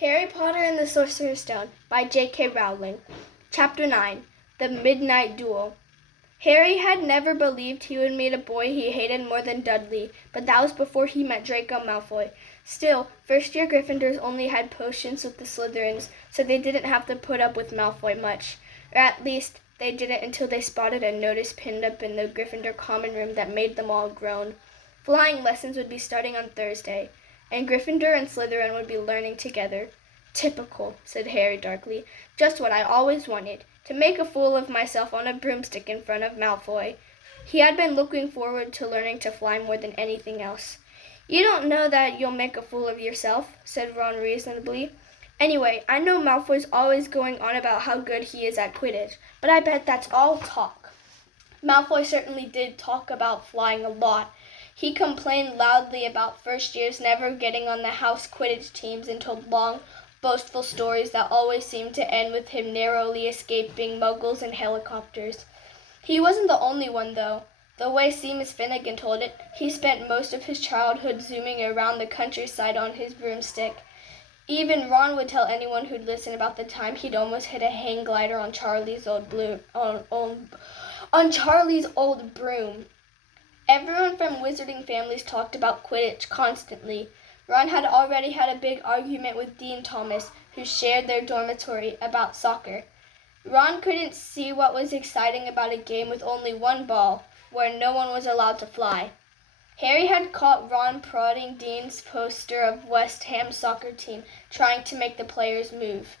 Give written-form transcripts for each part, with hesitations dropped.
Harry Potter and the Sorcerer's Stone by J.K. Rowling. Chapter 9. The Midnight Duel. Harry had never believed he would meet a boy he hated more than Dudley, but that was before he met Draco Malfoy. Still, first-year Gryffindors only had potions with the Slytherins, so they didn't have to put up with Malfoy much. Or at least, they didn't until they spotted a notice pinned up in the Gryffindor common room that made them all groan. Flying lessons would be starting on Thursday, and Gryffindor and Slytherin would be learning together. "Typical," said Harry darkly. "Just what I always wanted, to make a fool of myself on a broomstick in front of Malfoy." He had been looking forward to learning to fly more than anything else. "You don't know that you'll make a fool of yourself," said Ron reasonably. "Anyway, I know Malfoy's always going on about how good he is at Quidditch, but I bet that's all talk." Malfoy certainly did talk about flying a lot. He complained loudly about first years never getting on the house Quidditch teams and told long, boastful stories that always seemed to end with him narrowly escaping muggles and helicopters. He wasn't the only one, though. The way Seamus Finnegan told it, he spent most of his childhood zooming around the countryside on his broomstick. Even Ron would tell anyone who'd listen about the time he'd almost hit a hang glider on Charlie's old broom. Everyone from wizarding families talked about Quidditch constantly. Ron had already had a big argument with Dean Thomas, who shared their dormitory, about soccer. Ron couldn't see what was exciting about a game with only one ball, where no one was allowed to fly. Harry had caught Ron prodding Dean's poster of West Ham's soccer team, trying to make the players move.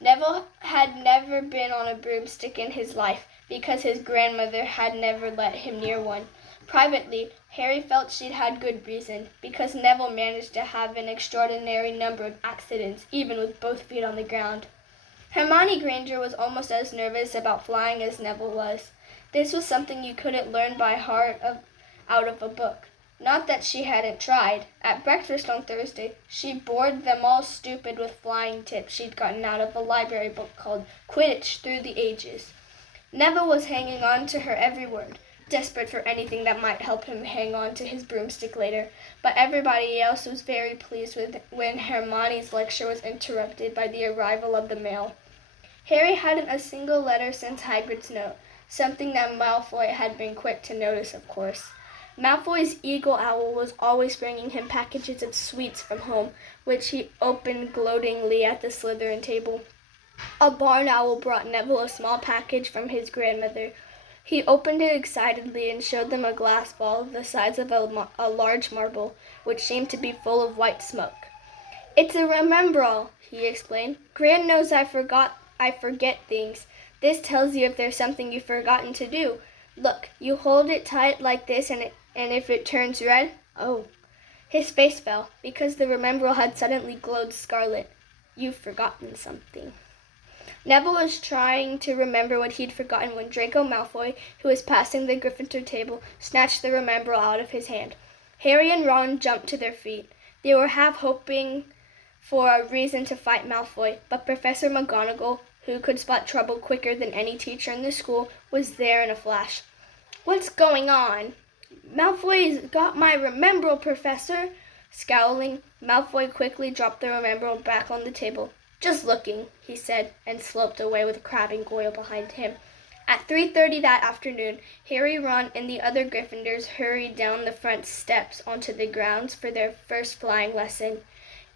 Neville had never been on a broomstick in his life, because his grandmother had never let him near one. Privately, Harry felt she'd had good reason, because Neville managed to have an extraordinary number of accidents, even with both feet on the ground. Hermione Granger was almost as nervous about flying as Neville was. This was something you couldn't learn by heart out of a book. Not that she hadn't tried. At breakfast on Thursday, she bored them all stupid with flying tips she'd gotten out of a library book called Quidditch Through the Ages. Neville was hanging on to her every word, desperate for anything that might help him hang on to his broomstick later, but everybody else was very pleased when Hermione's lecture was interrupted by the arrival of the mail. Harry hadn't a single letter since Hagrid's note, something that Malfoy had been quick to notice, of course. Malfoy's eagle owl was always bringing him packages of sweets from home, which he opened gloatingly at the Slytherin table. A barn owl brought Neville a small package from his grandmother. He opened it excitedly and showed them a glass ball the size of a large marble, which seemed to be full of white smoke. "It's a remembrall," he explained. "Gran knows I forget things. This tells you if there's something you've forgotten to do. Look, you hold it tight like this, and if it turns red—" "Oh." His face fell, because the remembrall had suddenly glowed scarlet. "You've forgotten something." Neville was trying to remember what he'd forgotten when Draco Malfoy, who was passing the Gryffindor table, snatched the remembrall out of his hand. Harry and Ron jumped to their feet. They were half hoping for a reason to fight Malfoy, but Professor McGonagall, who could spot trouble quicker than any teacher in the school, was there in a flash. "What's going on?" "Malfoy's got my remembrall, Professor." Scowling, Malfoy quickly dropped the remembrall back on the table. "Just looking," he said, and sloped away with Crabbe and Goyle behind him. At 3:30 that afternoon, Harry, Ron, and the other Gryffindors hurried down the front steps onto the grounds for their first flying lesson.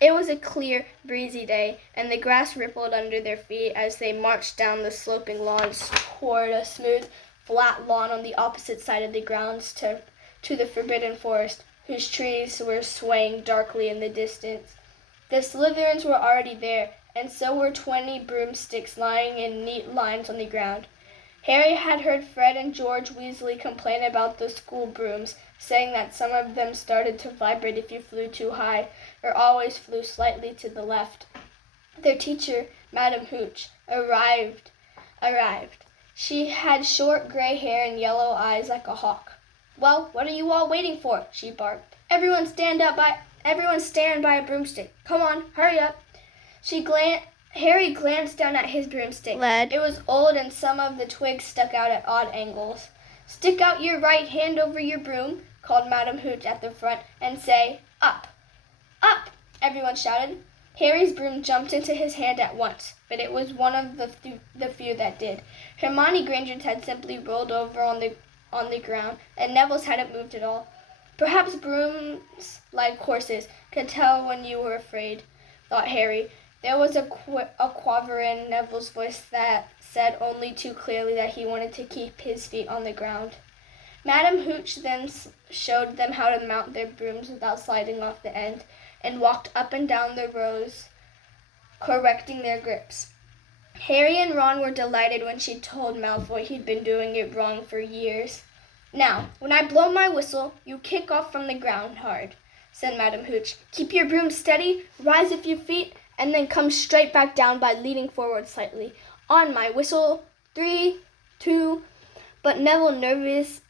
It was a clear, breezy day, and the grass rippled under their feet as they marched down the sloping lawns toward a smooth, flat lawn on the opposite side of the grounds to the Forbidden Forest, whose trees were swaying darkly in the distance. The Slytherins were already there, and so were 20 broomsticks lying in neat lines on the ground. Harry had heard Fred and George Weasley complain about the school brooms, saying that some of them started to vibrate if you flew too high, or always flew slightly to the left. Their teacher, Madam Hooch, arrived. She had short gray hair and yellow eyes like a hawk. "Well, what are you all waiting for?" she barked. Everyone stand by a broomstick. Come on, hurry up." Harry glanced down at his broomstick. It was old and some of the twigs stuck out at odd angles. "Stick out your right hand over your broom," called Madam Hooch at the front, "and say, 'Up!'" "Up!" everyone shouted. Harry's broom jumped into his hand at once, but it was one of the few that did. Hermione Granger's had simply rolled over on the ground, and Neville's hadn't moved at all. Perhaps brooms, like horses, could tell when you were afraid, thought Harry. There was a quaver in Neville's voice that said only too clearly that he wanted to keep his feet on the ground. Madam Hooch then showed them how to mount their brooms without sliding off the end, and walked up and down the rows, correcting their grips. Harry and Ron were delighted when she told Malfoy he'd been doing it wrong for years. "Now, when I blow my whistle, you kick off from the ground hard," said Madam Hooch. "Keep your broom steady, rise a few feet, and then come straight back down by leaning forward slightly. On my whistle, 3, 2... But Neville, nervous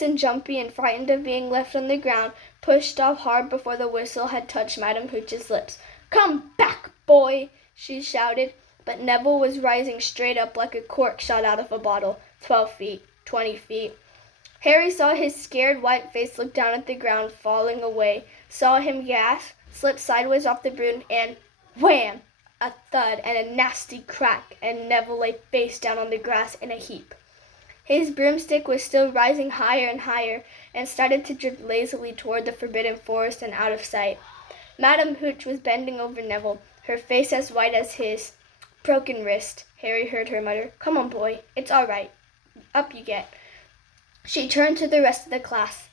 and jumpy and frightened of being left on the ground, pushed off hard before the whistle had touched Madam Hooch's lips. "Come back, boy!" she shouted, but Neville was rising straight up like a cork shot out of a bottle, 12 feet, 20 feet. Harry saw his scared white face look down at the ground, falling away, saw him gasp, slip sideways off the broom, and wham! A thud and a nasty crack, and Neville lay face down on the grass in a heap. His broomstick was still rising higher and higher, and started to drift lazily toward the forbidden forest and out of sight. Madam Hooch was bending over Neville, her face as white as his. "Broken wrist," Harry heard her mutter. "Come on, boy. It's all right. Up you get." She turned to the rest of the class.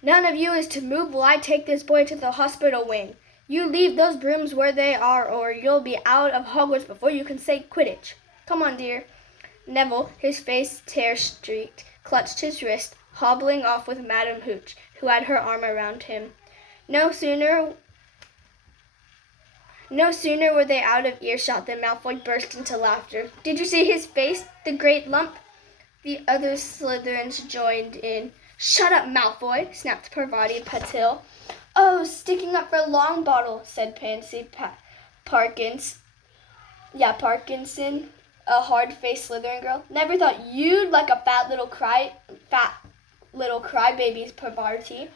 "None of you is to move while I take this boy to the hospital wing. You leave those brooms where they are, or you'll be out of Hogwarts before you can say Quidditch. Come on, dear." Neville, his face tear-streaked, clutched his wrist, hobbling off with Madam Hooch, who had her arm around him. No sooner were they out of earshot than Malfoy burst into laughter. "Did you see his face? The great lump?" The other Slytherins joined in. "Shut up, Malfoy!" snapped Parvati Patil. "Oh, sticking up for Longbottle," said Pansy Parkinson, a hard-faced Slytherin girl. "Never thought you'd like a fat little crybaby's Parvati."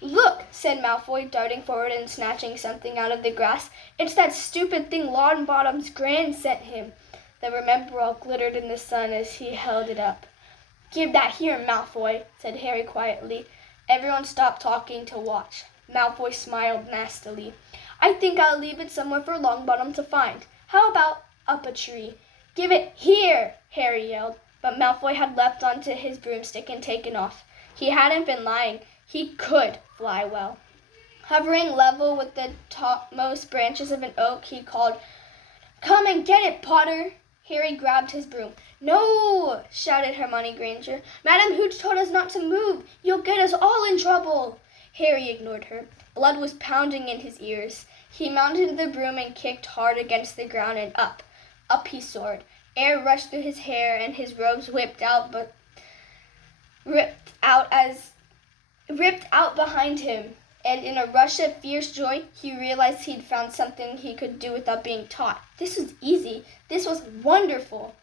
"Look," said Malfoy, darting forward and snatching something out of the grass. "It's that stupid thing Longbottom's Gran sent him." The Remembrall glittered in the sun as he held it up. "Give that here, Malfoy," said Harry quietly. Everyone stopped talking to watch. Malfoy smiled nastily. "I think I'll leave it somewhere for Longbottom to find. How about up a tree?" "Give it here!" Harry yelled, but Malfoy had leapt onto his broomstick and taken off. He hadn't been lying. He could fly well. Hovering level with the topmost branches of an oak, he called, "Come and get it, Potter!" Harry grabbed his broom. "No!" shouted Hermione Granger. "Madam Hooch told us not to move. You'll get us all in trouble." Harry ignored her. Blood was pounding in his ears. He mounted the broom and kicked hard against the ground, and up. Up he soared. Air rushed through his hair, and his robes ripped out behind him. And in a rush of fierce joy, he realized he'd found something he could do without being taught. This was easy. This was wonderful.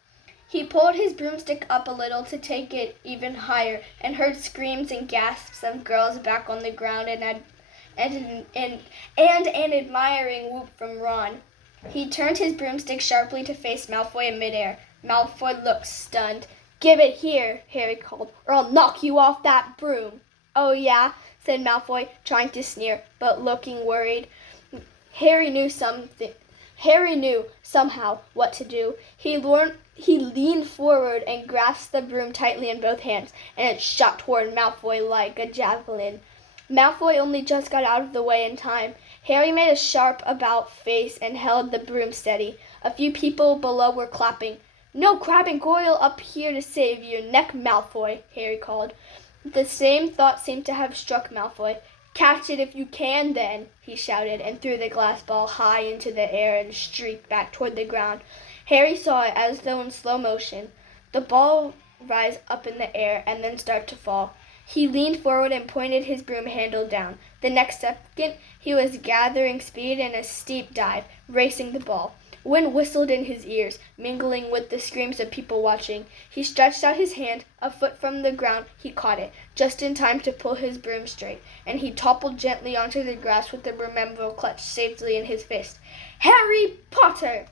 He pulled his broomstick up a little to take it even higher, and heard screams and gasps of girls back on the ground, and an admiring whoop from Ron. He turned his broomstick sharply to face Malfoy in midair. Malfoy looked stunned. "Give it here," Harry called, "or I'll knock you off that broom." "Oh, yeah?" said Malfoy, trying to sneer, but looking worried. Harry knew somehow what to do. He leaned forward and grasped the broom tightly in both hands, and it shot toward Malfoy like a javelin. Malfoy only just got out of the way in time. Harry made a sharp about-face and held the broom steady. A few people below were clapping. "No Crabbe and Goyle up here to save your neck, Malfoy," Harry called. The same thought seemed to have struck Malfoy. "Catch it if you can, then," he shouted, and threw the glass ball high into the air and streaked back toward the ground. Harry saw it as though in slow motion. The ball rise up in the air and then start to fall. He leaned forward and pointed his broom handle down. The next second, he was gathering speed in a steep dive, racing the ball. Wind whistled in his ears, mingling with the screams of people watching. He stretched out his hand. A foot from the ground, he caught it, just in time to pull his broom straight, and he toppled gently onto the grass with the broom envelope clutched safely in his fist. Harry Potter!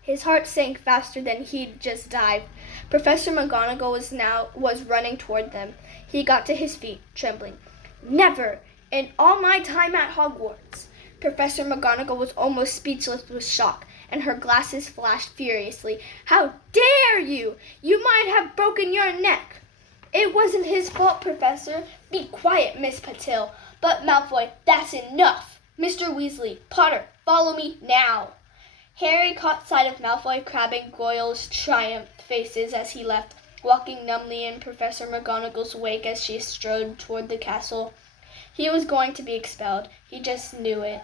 His heart sank faster than he'd just dived. Professor McGonagall was running toward them. He got to his feet, trembling. Never in all my time at Hogwarts! Professor McGonagall was almost speechless with shock, and her glasses flashed furiously. How dare you! You might have broken your neck! It wasn't his fault, Professor. Be quiet, Miss Patil. But Malfoy, that's enough! Mr. Weasley, Potter, follow me now! Harry caught sight of Malfoy crabbing Goyle's triumph faces as he left, walking numbly in Professor McGonagall's wake as she strode toward the castle. He was going to be expelled. He just knew it.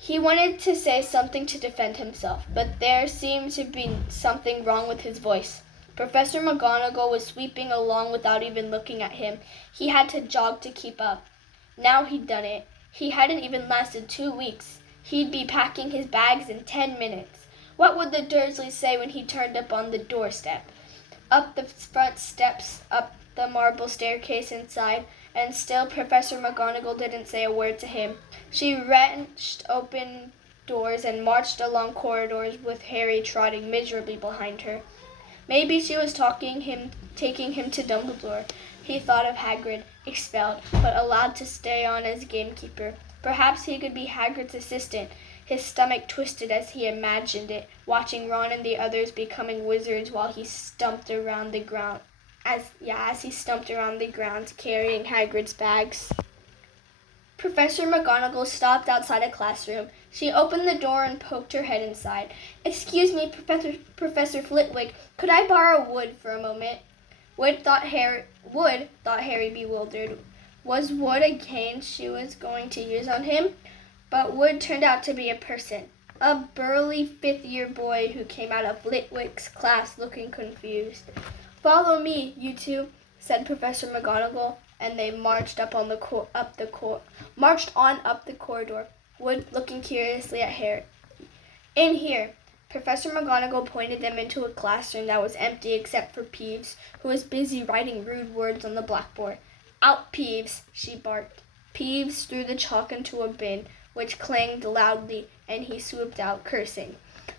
He wanted to say something to defend himself, but there seemed to be something wrong with his voice. Professor McGonagall was sweeping along without even looking at him. He had to jog to keep up. Now he'd done it. He hadn't even lasted 2 weeks. He'd be packing his bags in 10 minutes. What would the Dursleys say when he turned up on the doorstep? Up the front steps, up the marble staircase inside, and still Professor McGonagall didn't say a word to him. She wrenched open doors and marched along corridors with Harry trotting miserably behind her. Maybe she was taking him to Dumbledore. He thought of Hagrid, expelled, but allowed to stay on as gamekeeper. Perhaps he could be Hagrid's assistant. His stomach twisted as he imagined it, watching Ron and the others becoming wizards while he stumped around the ground. As he stumped around the grounds carrying Hagrid's bags. Professor McGonagall stopped outside a classroom. She opened the door and poked her head inside. "Excuse me, Professor Flitwick, could I borrow Wood for a moment?" Wood thought Harry bewildered. Was Wood a cane she was going to use on him? But Wood turned out to be a person. A burly fifth-year boy who came out of Flitwick's class looking confused. "Follow me, you two," said Professor McGonagall, and they marched up the corridor, Wood looking curiously at Harry. "In here." Professor McGonagall pointed them into a classroom that was empty except for Peeves, who was busy writing rude words on the blackboard. "Out, Peeves," she barked. Peeves threw the chalk into a bin, which clanged loudly, and he swooped out, cursing.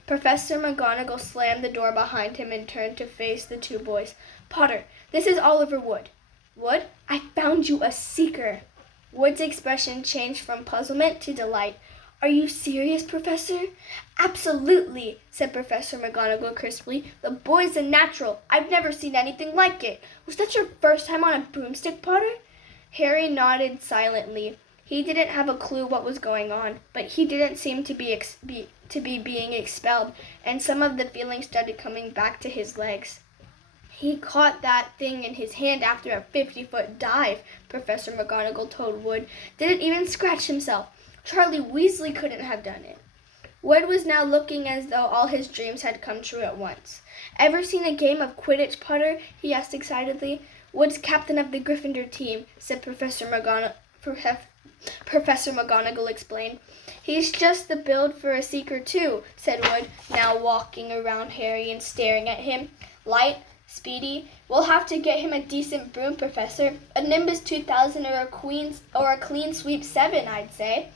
Professor McGonagall slammed the door behind him and turned to face the two boys. "Potter, this is Oliver Wood." "Wood, I found you a seeker." Wood's expression changed from puzzlement to delight. "Are you serious, Professor?" "Absolutely," said Professor McGonagall crisply. "The boy's a natural. I've never seen anything like it. Was that your first time on a broomstick, Potter?" Harry nodded silently. He didn't have a clue what was going on, but he didn't seem to be being expelled, and some of the feeling started coming back to his legs. "He caught that thing in his hand after a 50-foot dive," Professor McGonagall told Wood. "Didn't even scratch himself. Charlie Weasley couldn't have done it." Wood was now looking as though all his dreams had come true at once. "Ever seen a game of Quidditch, Potter?" he asked excitedly. "Wood's captain of the Gryffindor team," said Professor McGonagall explained. "He's just the build for a seeker too," said Wood, now walking around Harry and staring at him. "Light, speedy. We'll have to get him a decent broom, Professor. A Nimbus 2000 or a clean sweep 7, I'd say.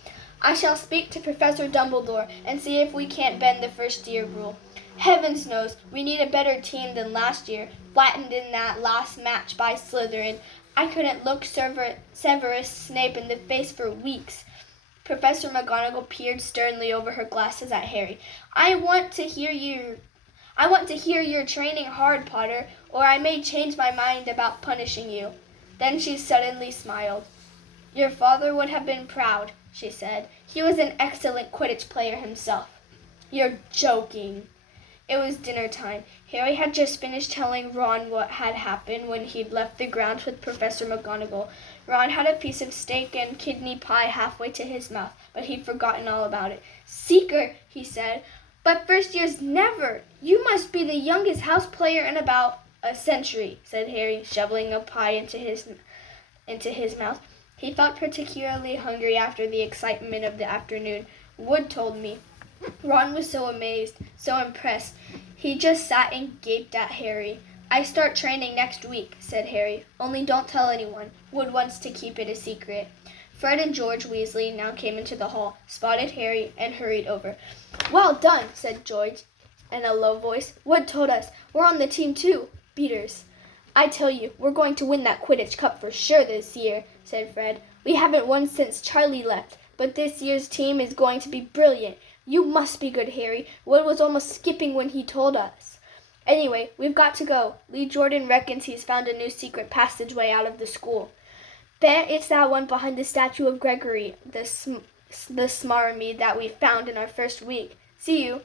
I shall speak to Professor Dumbledore and see if we can't bend the first-year rule. Heavens knows, we need a better team than last year, flattened in that last match by Slytherin. I couldn't look Severus Snape in the face for weeks." Professor McGonagall peered sternly over her glasses at Harry. I want to hear you're training hard, Potter, or I may change my mind about punishing you." Then she suddenly smiled. "Your father would have been proud," she said. "He was an excellent Quidditch player himself." "You're joking." It was dinner time. Harry had just finished telling Ron what had happened when he'd left the grounds with Professor McGonagall. Ron had a piece of steak and kidney pie halfway to his mouth, but he'd forgotten all about it. "Seeker," he said. "But first years never. You must be the youngest house player in about a century," said Harry, shoveling a pie into his mouth. He felt particularly hungry after the excitement of the afternoon. Wood told me." Ron was so amazed, so impressed. He just sat and gaped at Harry. "I start training next week," said Harry. "Only don't tell anyone. Wood wants to keep it a secret." Fred and George Weasley now came into the hall, spotted Harry, and hurried over. "Well done," said George in a low voice. "Wood told us. We're on the team too. Beaters." "I tell you, we're going to win that Quidditch Cup for sure this year," said Fred. "We haven't won since Charlie left, but this year's team is going to be brilliant. You must be good, Harry. Wood was almost skipping when he told us. Anyway, we've got to go. Lee Jordan reckons he's found a new secret passageway out of the school. Bet it's that one behind the statue of Gregory, the smarmy that we found in our first week. See you."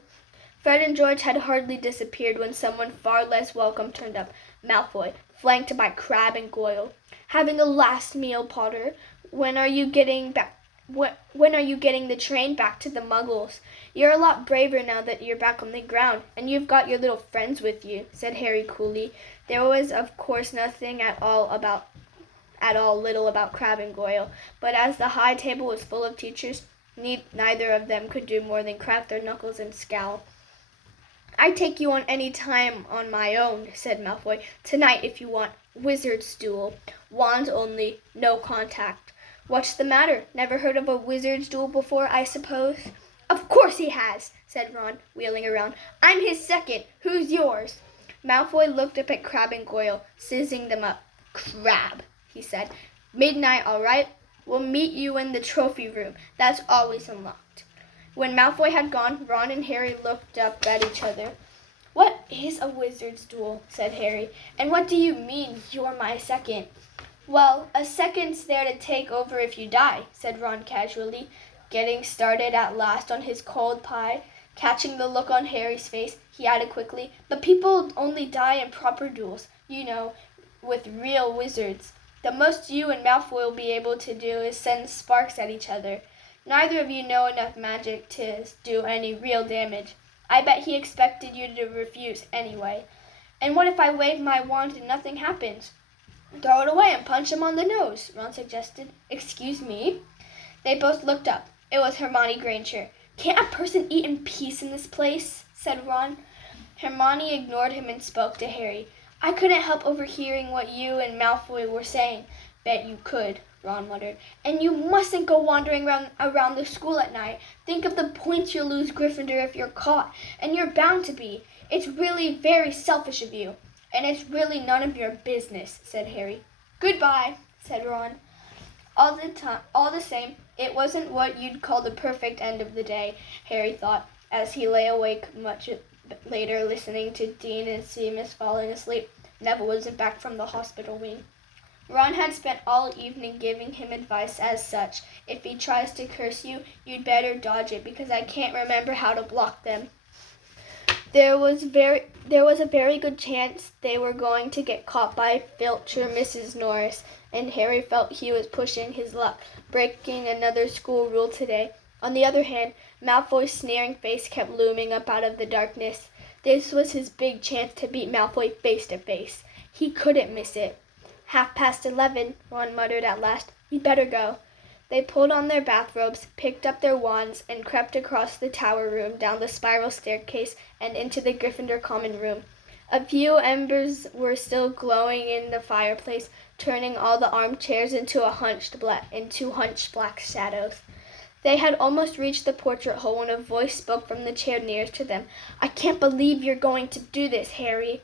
Fred and George had hardly disappeared when someone far less welcome turned up. Malfoy, flanked by Crabbe and Goyle. "Having a last meal, Potter? When are you getting the train back to the Muggles? You're a lot braver now that you're back on the ground, and you've got your little friends with you," said Harry coolly. There was, of course, nothing at all little about Crabbe and Goyle, but as the high table was full of teachers, neither of them could do more than crack their knuckles and scowl. "I'd take you on any time on my own," said Malfoy. "Tonight, if you want. Wizard's duel. Wands only. No contact." "What's the matter? Never heard of a wizard's duel before, I suppose?" "Of course he has," said Ron, wheeling around. "I'm his second. Who's yours?" Malfoy looked up at Crabbe and Goyle, sizing them up. "Crabbe," he said. "Midnight, all right? We'll meet you in the trophy room. That's always unlocked." When Malfoy had gone, Ron and Harry looked up at each other. "What is a wizard's duel?" said Harry. "And what do you mean, you're my second?" "Well, a second's there to take over if you die," said Ron casually, getting started at last on his cold pie. Catching the look on Harry's face, he added quickly, "But people only die in proper duels, you know, with real wizards. The most you and Malfoy will be able to do is send sparks at each other. Neither of you know enough magic to do any real damage. I bet he expected you to refuse anyway. And what if I wave my wand and nothing happens?" "Throw it away and punch him on the nose," Ron suggested. "Excuse me?" They both looked up. It was Hermione Granger. "Can't a person eat in peace in this place?" said Ron. Hermione ignored him and spoke to Harry. "I couldn't help overhearing what you and Malfoy were saying." "Bet you could," Ron muttered. "And you mustn't go wandering around the school at night. Think of the points you'll lose, Gryffindor, if you're caught. And you're bound to be. It's really very selfish of you." "And it's really none of your business," said Harry. "Goodbye," said Ron. All the same, it wasn't what you'd call the perfect end of the day, Harry thought, as he lay awake much later listening to Dean and Seamus falling asleep. Neville wasn't back from the hospital wing. Ron had spent all evening giving him advice as such. "If he tries to curse you, you'd better dodge it, because I can't remember how to block them." There was a very good chance they were going to get caught by Filch or Mrs. Norris, and Harry felt he was pushing his luck, breaking another school rule today. On the other hand, Malfoy's sneering face kept looming up out of the darkness. This was his big chance to beat Malfoy face to face. He couldn't miss it. 11:30, Ron muttered at last. "We'd better go." They pulled on their bathrobes, picked up their wands, and crept across the tower room, down the spiral staircase, and into the Gryffindor common room. A few embers were still glowing in the fireplace, turning all the armchairs into hunched black shadows. They had almost reached the portrait hole when a voice spoke from the chair nearest to them. "I can't believe you're going to do this, Harry."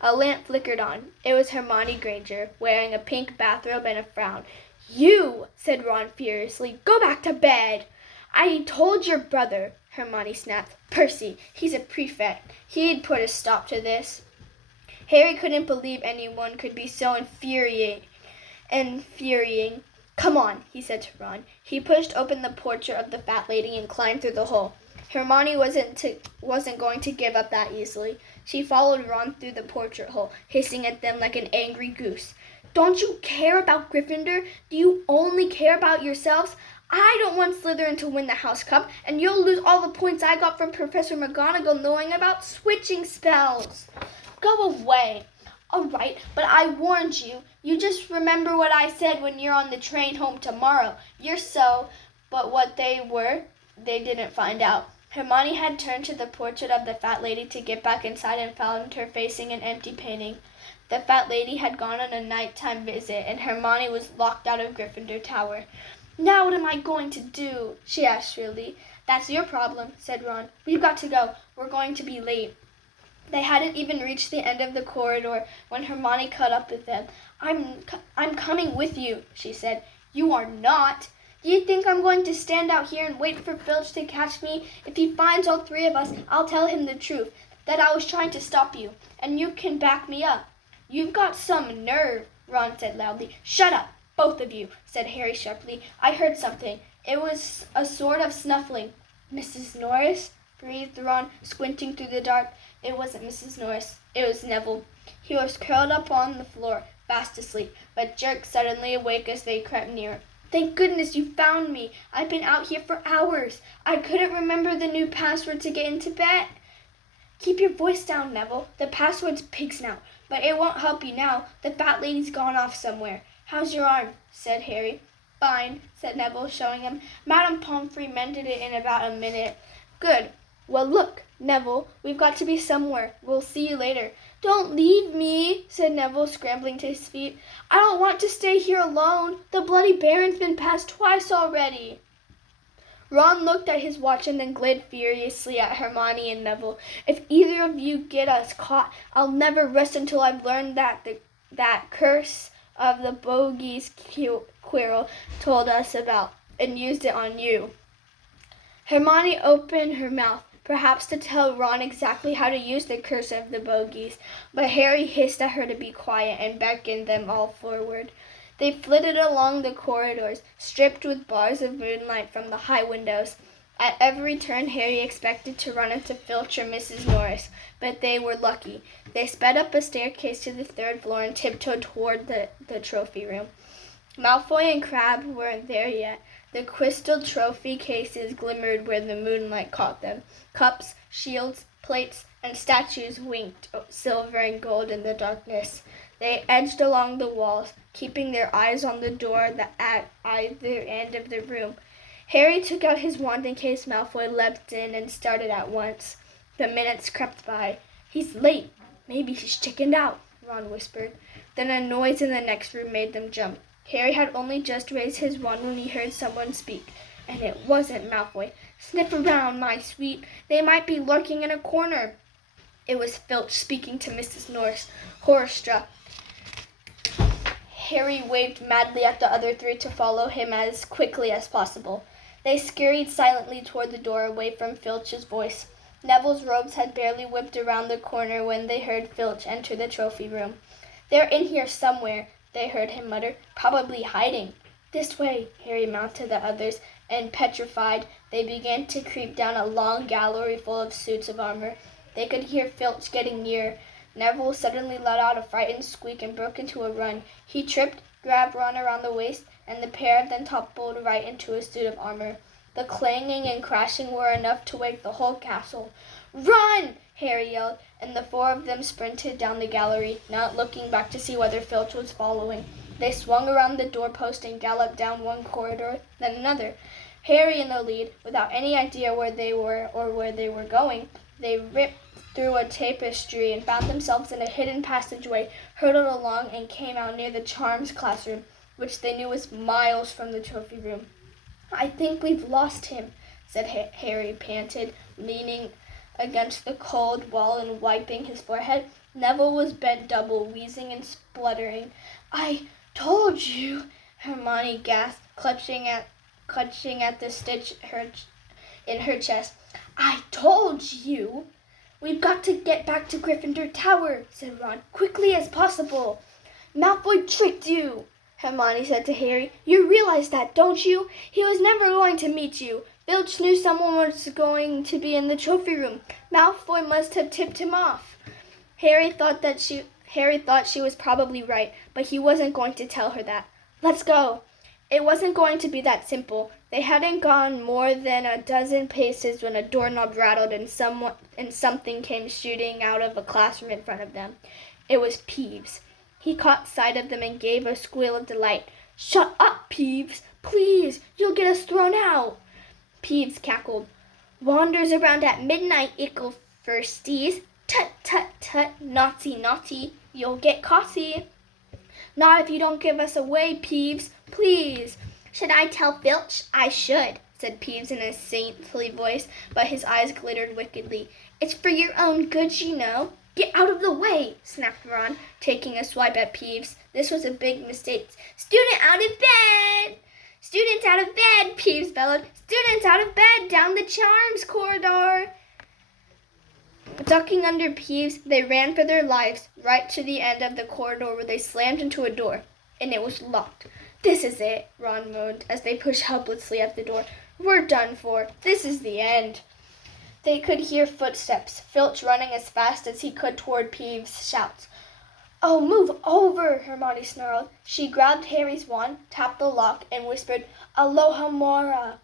A lamp flickered on. It was Hermione Granger, wearing a pink bathrobe and a frown. "You!" said Ron furiously. "Go back to bed." "I told your brother," Hermione snapped. "Percy, he's a prefect. He'd put a stop to this." Harry couldn't believe anyone could be so infuriating. "Come on," he said to Ron. He pushed open the portrait of the fat lady and climbed through the hole. Hermione wasn't going to give up that easily. She followed Ron through the portrait hole, hissing at them like an angry goose. "Don't you care about Gryffindor? Do you only care about yourselves? I don't want Slytherin to win the House Cup, and you'll lose all the points I got from Professor McGonagall knowing about switching spells." "Go away." "All right, but I warned you. You just remember what I said when you're on the train home tomorrow. You're so—" But what they were they didn't find out. Hermione had turned to the portrait of the fat lady to get back inside and found her facing an empty painting. The fat lady had gone on a nighttime visit, and Hermione was locked out of Gryffindor Tower. "Now what am I going to do?" she asked shrilly. "That's your problem," said Ron. "We've got to go. We're going to be late." They hadn't even reached the end of the corridor when Hermione caught up with them. I'm coming with you," she said. "You are not. Do you think I'm going to stand out here and wait for Filch to catch me? If he finds all three of us, I'll tell him the truth, that I was trying to stop you, and you can back me up." "You've got some nerve," Ron said loudly. "Shut up, both of you," said Harry sharply. "I heard something. It was a sort of snuffling." "Mrs. Norris?" breathed Ron, squinting through the dark. It wasn't Mrs. Norris. It was Neville. He was curled up on the floor, fast asleep, but jerked suddenly awake as they crept near. "Thank goodness you found me. I've been out here for hours. I couldn't remember the new password to get into bed." "Keep your voice down, Neville. The password's pig snout, but it won't help you now. The fat lady's gone off somewhere." "How's your arm?" said Harry. "Fine," said Neville, showing him. "Madame Pomfrey mended it in about a minute." "Good. Well, look, Neville, we've got to be somewhere. We'll see you later." "Don't leave me," said Neville, scrambling to his feet. "I don't want to stay here alone. The Bloody Baron's been passed twice already." Ron looked at his watch and then glared furiously at Hermione and Neville. "If either of you get us caught, I'll never rest until I've learned that curse of the bogies Quirrell told us about and used it on you." Hermione opened her mouth, perhaps to tell Ron exactly how to use the curse of the bogies, but Harry hissed at her to be quiet and beckoned them all forward. They flitted along the corridors, stripped with bars of moonlight from the high windows. At every turn Harry expected to run into Filch or Mrs. Norris, but they were lucky. They sped up a staircase to the third floor and tiptoed toward the trophy room. Malfoy and Crabbe weren't there yet. The crystal trophy cases glimmered where the moonlight caught them. Cups, shields, plates, and statues winked silver and gold in the darkness. They edged along the walls, keeping their eyes on the door at either end of the room. Harry took out his wand in case Malfoy leapt in and started at once. The minutes crept by. "He's late. Maybe he's chickened out," Ron whispered. Then a noise in the next room made them jump. Harry had only just raised his wand when he heard someone speak, and it wasn't Malfoy. "Sniff around, my sweet. They might be lurking in a corner." It was Filch speaking to Mrs. Norris, horror-struck. Harry waved madly at the other three to follow him as quickly as possible. They scurried silently toward the door, away from Filch's voice. Neville's robes had barely whipped around the corner when they heard Filch enter the trophy room. "They're in here somewhere," they heard him mutter. "Probably hiding." "This way," Harry mounted the others, and petrified, they began to creep down a long gallery full of suits of armor. They could hear Filch getting near. Neville suddenly let out a frightened squeak and broke into a run. He tripped, grabbed Ron around the waist, and the pair of them toppled right into a suit of armor. The clanging and crashing were enough to wake the whole castle. "Run!" Harry yelled, and the four of them sprinted down the gallery, not looking back to see whether Filch was following. They swung around the doorpost and galloped down one corridor, then another. Harry in the lead, without any idea where they were or where they were going. They ripped through a tapestry and found themselves in a hidden passageway, hurtled along, and came out near the Charms classroom, which they knew was miles from the trophy room. "I think we've lost him," said Harry, panted, leaning against the cold wall and wiping his forehead. Neville was bent double, wheezing and spluttering. "I told you," Hermione gasped, clutching at the stitch in her chest. "I told you." "We've got to get back to Gryffindor Tower," said Ron, "quickly as possible." "Malfoy tricked you," Hermione said to Harry. "You realize that, don't you? He was never going to meet you. Filch knew someone was going to be in the trophy room. Malfoy must have tipped him off." Harry thought she was probably right, but he wasn't going to tell her that. "Let's go." It wasn't going to be that simple. They hadn't gone more than a dozen paces when a doorknob rattled and something came shooting out of a classroom in front of them. It was Peeves. He caught sight of them and gave a squeal of delight. "Shut up, Peeves! Please, you'll get us thrown out." Peeves cackled. Wanders around at midnight, ickle firsties. Tut, tut, tut, naughty, naughty, you'll get caughty. Not if you don't give us away, Peeves, please. Should I tell Filch? I should, said Peeves in a saintly voice, but his eyes glittered wickedly. It's for your own good, you know. Get out of the way, snapped Ron, taking a swipe at Peeves. This was a big mistake. Student out of bed! Students out of bed, Peeves bellowed. Students out of bed, down the charms corridor. Ducking under Peeves, they ran for their lives, right to the end of the corridor where they slammed into a door, and it was locked. This is it, Ron moaned as they pushed helplessly at the door. We're done for. This is the end. They could hear footsteps, Filch running as fast as he could toward Peeves' shouts. Oh, move over, Hermione snarled. She grabbed Harry's wand, tapped the lock, and whispered, Aloha Mora.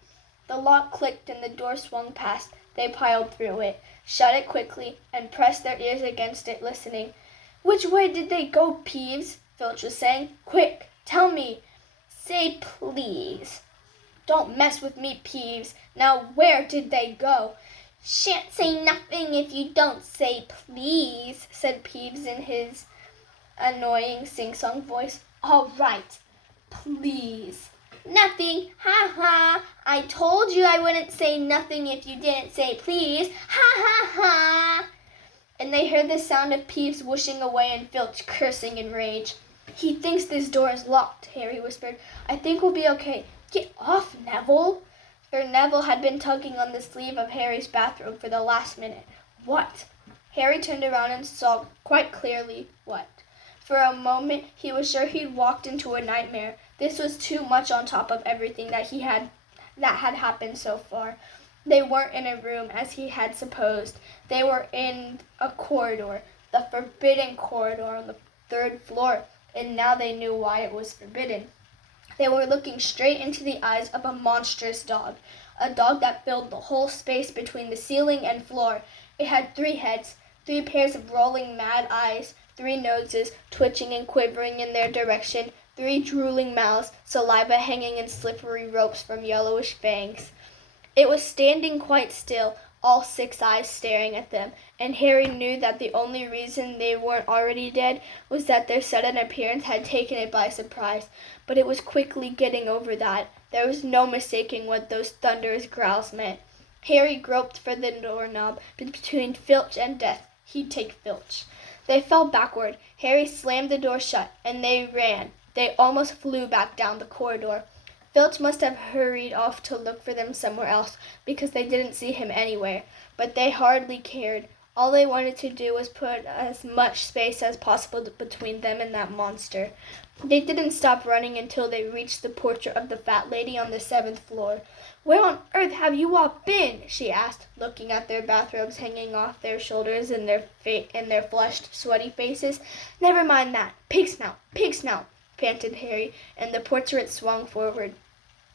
The lock clicked and the door swung past. They piled through it, shut it quickly, and pressed their ears against it, listening. Which way did they go, Peeves? Filch was saying. Quick, tell me. Say please. Don't mess with me, Peeves. Now where did they go? Shan't say nothing if you don't say please, said Peeves in his annoying sing-song voice. All right, please. Nothing, ha ha. I told you I wouldn't say nothing if you didn't say please, ha ha ha. And they heard the sound of Peeves whooshing away and Filch cursing in rage. He thinks this door is locked, Harry whispered. I think we'll be okay. Get off, Neville. For Neville had been tugging on the sleeve of Harry's bathrobe for the last minute. What? Harry turned around and saw quite clearly what. For a moment he was sure he'd walked into a nightmare. This was too much on top of everything that had happened so far. They weren't in a room as he had supposed. They were in a corridor, the forbidden corridor on the 3rd floor, and now they knew why it was forbidden. They were looking straight into the eyes of a monstrous dog, a dog that filled the whole space between the ceiling and floor. It had 3 heads, 3 pairs of rolling mad eyes, 3 noses twitching and quivering in their direction, 3 drooling mouths, saliva hanging in slippery ropes from yellowish fangs. It was standing quite still, all 6 eyes staring at them, and Harry knew that the only reason they weren't already dead was that their sudden appearance had taken it by surprise. But it was quickly getting over that. There was no mistaking what those thunderous growls meant. Harry groped for the doorknob, but between Filch and death, he'd take Filch. They fell backward. Harry slammed the door shut, and they ran. They almost flew back down the corridor. Filch must have hurried off to look for them somewhere else, because they didn't see him anywhere. But they hardly cared. All they wanted to do was put as much space as possible between them and that monster. They didn't stop running until they reached the portrait of the fat lady on the 7th floor. Where on earth have you all been? She asked, looking at their bathrobes hanging off their shoulders and their flushed, sweaty faces. Never mind that. Pig snout, panted Harry, and the portrait swung forward.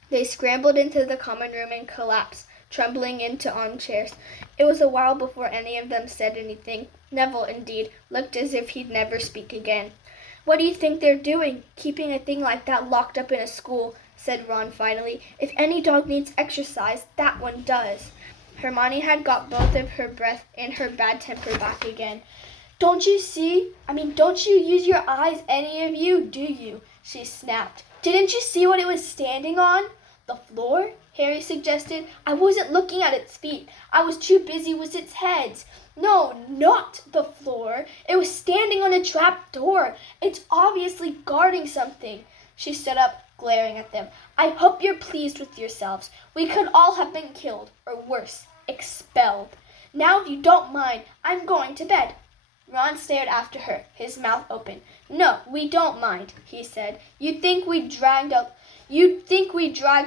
They scrambled into the common room and collapsed, trembling into armchairs. It was a while before any of them said anything. Neville, indeed, looked as if he'd never speak again. What do you think they're doing, keeping a thing like that locked up in a school? Said Ron finally. If any dog needs exercise, that one does. Hermione had got both of her breath and her bad temper back again. Don't you use your eyes, any of you, do you? She snapped. Didn't you see what it was standing on? The floor? Harry suggested. I wasn't looking at its feet. I was too busy with its heads. No, not the floor. It was standing on a trap door. It's obviously guarding something. She stood up, glaring at them. I hope you're pleased with yourselves. We could all have been killed, or worse, expelled. Now, if you don't mind, I'm going to bed. Ron stared after her, his mouth open. No, we don't mind, he said. You'd think we dragged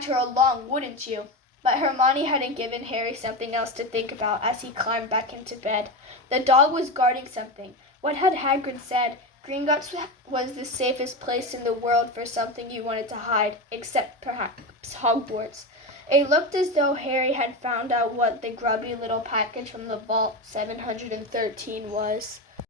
her along, wouldn't you? But Hermione hadn't given Harry something else to think about as he climbed back into bed. The dog was guarding something. What had Hagrid said? Gringotts was the safest place in the world for something you wanted to hide, except perhaps Hogwarts. It looked as though Harry had found out what the grubby little package from the Vault 713 was.